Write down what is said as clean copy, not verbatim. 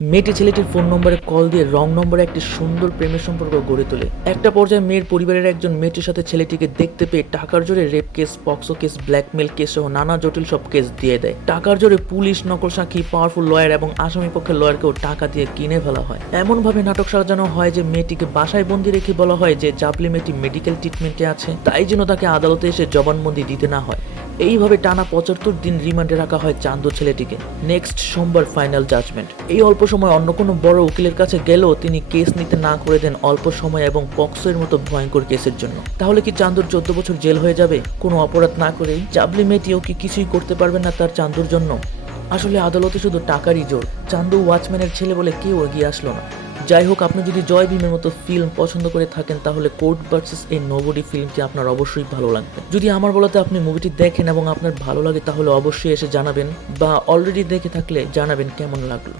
মেয়েটি ছেলেটির ফোন নম্বরে কল দিয়ে রং নম্বরে একটি সুন্দর প্রেমের সম্পর্ক গড়ে তোলে। একটা পর্যায়ে মেয়ের পরিবারের একজন মেয়েটির সাথে ছেলেটিকে দেখতে পেয়ে টাকার জোরে rape case, POCSO case, blackmail case সহ নানা জটিল সব কেস দিয়ে দেয়। টাকার জোরে পুলিশ, নকল সাক্ষী, পাওয়ারফুল লয়ার এবং আসামি পক্ষের লয়ারকেও টাকা দিয়ে কিনে ফেলা হয়। এমন ভাবে নাটক সাজানো হয় যে মেয়েটিকে বাসায় বন্দি রেখে বলা হয় যে জাবলি মেয়েটি মেডিকেল ট্রিটমেন্টে আছে, তাই যেন তাকে আদালতে এসে জবানবন্দি দিতে না হয়। এইভাবে টানা ৭৫ দিন রিমান্ডে রাখা হয় চান্দু ছেলেটিকে। নেক্সট সোমবার ফাইনাল জাজমেন্ট। এই অল্প সময় অন্য কোনো বড় উকিলের কাছে গেলেও তিনি কেস নিতে না করে দেন অল্প সময় এবং পক্সোর মতো ভয়ঙ্কর কেসের জন্য। তাহলে কি চান্দুর 14 বছর জেল হয়ে যাবে কোনো অপরাধ না করেই? জাবলি মেয়েটিও কি কিছুই করতে পারবেন না তার চান্দুর জন্য? আসলে আদালতে শুধু টাকারই জোর। চান্দু ওয়াচম্যানের ছেলে বলে কেউ এগিয়ে আসলো না। যাই হোক, আপনি যদি জয় ভীমের মতো ফিল্ম পছন্দ করে থাকেন তাহলে কোর্ট ভার্সেস এ নোবডি ফিল্মটি আপনার অবশ্যই ভালো লাগবে। যদি আমার বলাতে আপনি মুভিটি দেখেন এবং আপনার ভালো লাগে তাহলে অবশ্যই এসে জানাবেন, বা অলরেডি দেখে থাকলে জানাবেন কেমন লাগলো।